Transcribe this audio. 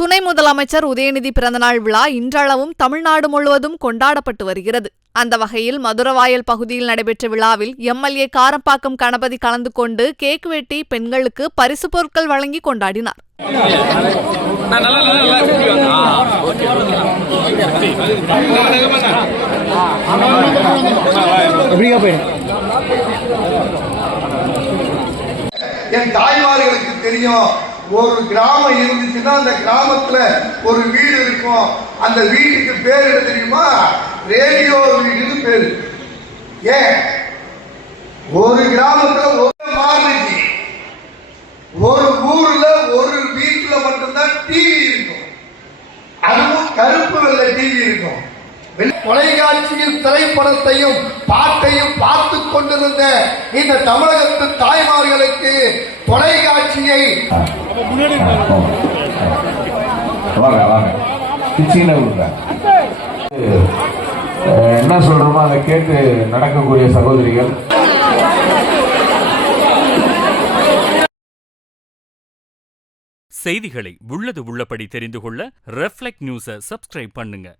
துணை முதலமைச்சர் உதயநிதி பிறந்தநாள் விழா இன்றளவும் தமிழ்நாடு முழுவதும் கொண்டாடப்பட்டு வருகிறது. அந்த வகையில் மதுரவாயல் பகுதியில் நடைபெற்ற விழாவில் எம்எல்ஏ காரப்பாக்கம் கணபதி கலந்து கொண்டு கேக் வெட்டி பெண்களுக்கு பரிசு பொருட்கள் வழங்கி கொண்டாடினார். என் தாய்மார்களுக்கு தெரியும், ஒரு கிராமம் இருந்துச்சுன்னா அந்த கிராமத்துல ஒரு வீடு இருக்கும். அந்த வீட்டுக்கு பேர் என்ன தெரியுமா? ரேடியோ வீடுன்னு பேரு. ஏன் ஒரு கிராமத்துல ஒரு மாறுச்சு, ஒரு ஊர்ல ஒரு வீட்டுல மட்டும்தான் டிவி இருக்கும். அதுவும் கருப்பு வெள்ளை டிவி இருக்கும். தொலைக்காட்சியில் திரைப்படத்தையும் பாட்டையும் பார்த்து கொண்டிருந்த இந்த தமிழகத்து தாய்மார்களுக்கு தொலைக்காட்சியை என்ன சொல்றோமோ அதை கேட்டு நடக்கக்கூடிய சகோதரிகள். செய்திகளை உள்ளது உள்ளபடி தெரிந்து கொள்ள ரெஃப்ளெக்ட் நியூஸை சப்ஸ்கிரைப் பண்ணுங்க.